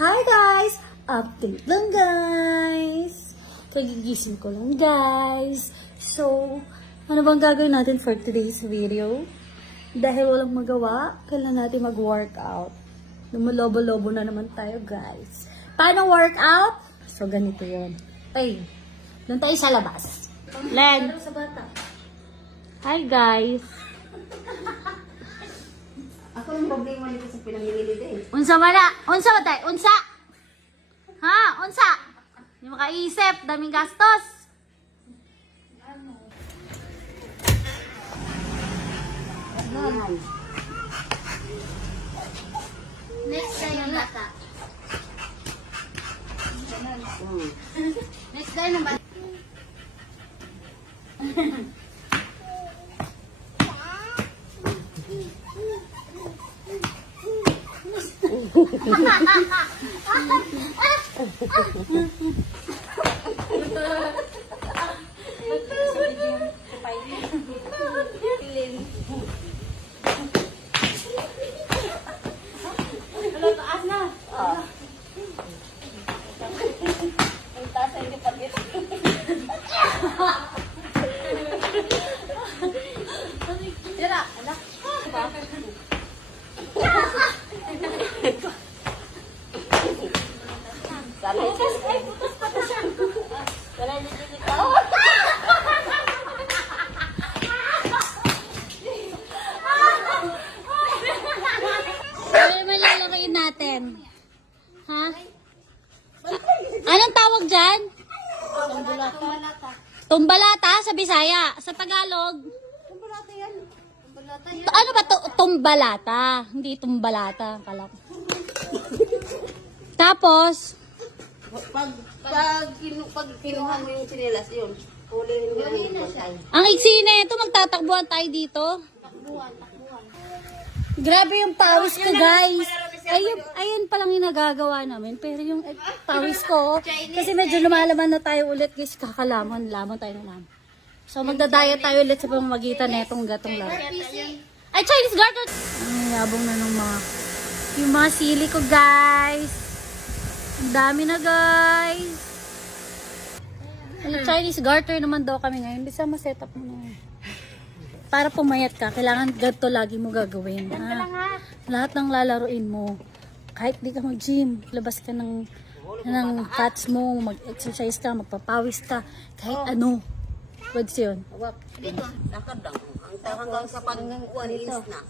Hi guys! Update lang guys! Kagigising ko lang guys. So, ano bang gagawin natin for today's video? Dahil walang magawa, kailangan natin mag-workout. Lumulobo-lobo na naman tayo guys. Paano workout? So, ganito yun. Ay, doon tayo sa labas. Len! Hi guys! Ako yung problema nito sa pinamimili din. Unsa man na? Unsa ba tayo? Unsa? Ha? Unsa? Hindi makaisip. Daming gastos. Ayan. Next day yung bata. Next day ng bata. Natin. Ha? Anong tawag dyan? Tumbalata. Tumbalata sa Bisaya. Sa Tagalog? Tumbalata yan. Tumbalata yan. Ano ba to? Tumbalata. Hindi tumbalata. Kalap. Tapos, pag kinuha mo yung sinelas, yun. Hulihin mo yung bantay. ang iksi na ito, magtatakbuhan tayo dito. Takbuhan. Grabe yung pawis ko, guys. Ayun pa lang yung nagagawa namin. Pero yung pawis ko, kasi medyo lumalaman na tayo ulit, guys. Kakalaman tayo ng laman. So, magdadayat tayo ulit sa pamamagitan na itong gatong lang. Ay, Chinese garter! Ang yabong na ng yung mga sili ko, guys. Ang dami na, guys. Yung Chinese garter naman daw kami ngayon. Bisa ma-set up mo na. Para pumayat ka, kailangan ganito lagi mo gagawin. Lahat ng lalaruin mo. Kahit di ka mag-gym, labas ka ng fats mo, mag-exercise ka, magpapawis ka, kahit ano. Pwede yun. Dito, lakad lang. Hanggang sa pag-1 inch na.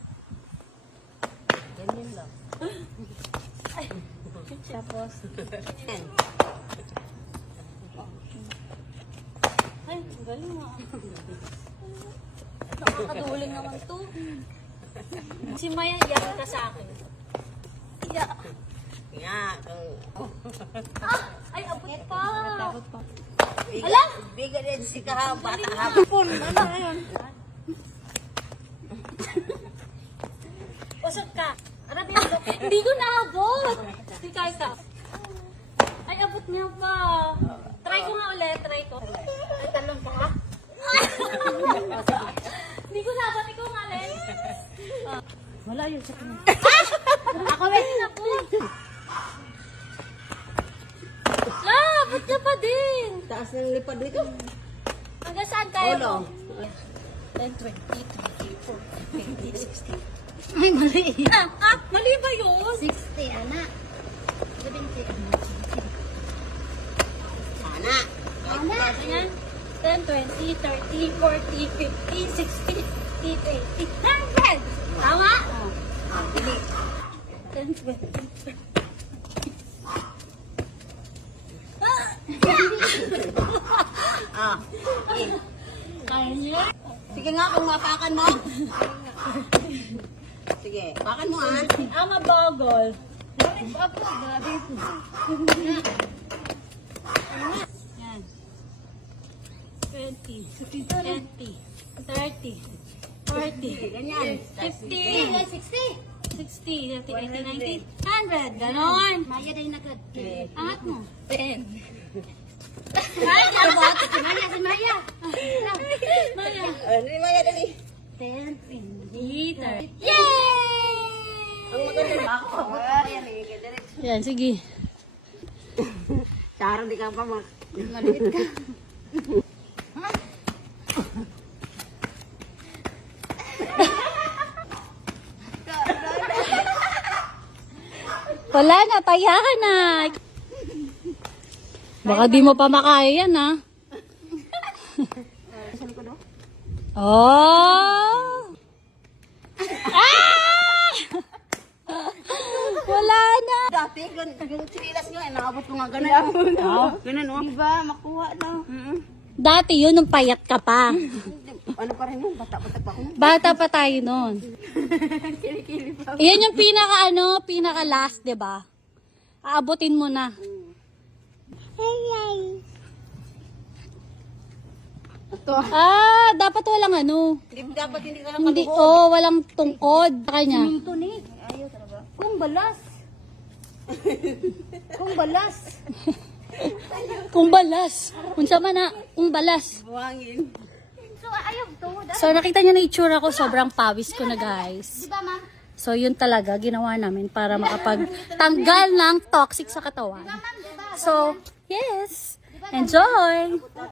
Ganyan lang. Tapos, ay, galing mo. Nakakaduling naman to. Si Maya, yan ka sa akin. Yan. Ay, abot pa. Ala? Biga din si kahaba. Hapon. Ano ngayon? Usap ka. Hindi ko naabot. Hindi kaya ka. Ay, abot niya pa. Try ko nga ulit. Try ko. Ay, talong ka. Hindi ko naabot. Ikaw nga ulit. Wala yun sa kanya. Ako meron ako. Abot niya pa din. Taas ng lipad nito. Hanggang saan kaya mo? 10, 20, 30, 40, 50, 60. Ay, mali. Mali ba yun? 60, anak. 70, anak. Anak. Ayan. 10, 20, 30, 40, 50, 60, 80, 100. Tama? Dili. 10, 20, 30. Kaya niya? Sige nga, kung mapakan mo. Sige, pakan mo ah. Ang mabagol. Ako, grabe po. Yan. 20, 20, 30, 40, Ganyan. 50, 60, 70, 80, 90, 100. Ganon. Maya din agad. Angat mo. 10. Maya. Si Maya. Maya. Maya dali. 10, 20, 30. Yay! Ang maganda ba ako? Yan, Yan, sige. Charo, di ka pa maliit ka. Wala na, taya ka na. Baka di mo pa makaya yan, ha? Saan ko do? Oh! Ah! Wala na. Dati, yung sinilas nga, nakabot ko nga ganun. Ganun, oh. Diba, makuha na. Dati yun, nung payat ka pa. Ano pa rin yun? Bata-bata pa ako. Bata pa tayo nun. Kilikili pa. Iyan yung pinaka last, diba? Aabutin mo na. Ito. Ah, dapat walang ano. Dapat hindi ka lang Hindi, oh, walang tungkod sa kanya. Ito ni. Ayaw talaga. Kung balas. Kung balas. Kung balas. Unsa man na, kung balas. Buhangin. So, ayaw to. So, nakita niyo na itsura ko, sobrang pawis ko na, guys. Diba, ma'am? So, yun talaga, ginawa namin para makapagtanggal ng toxic sa katawan. So, yes. Enjoy!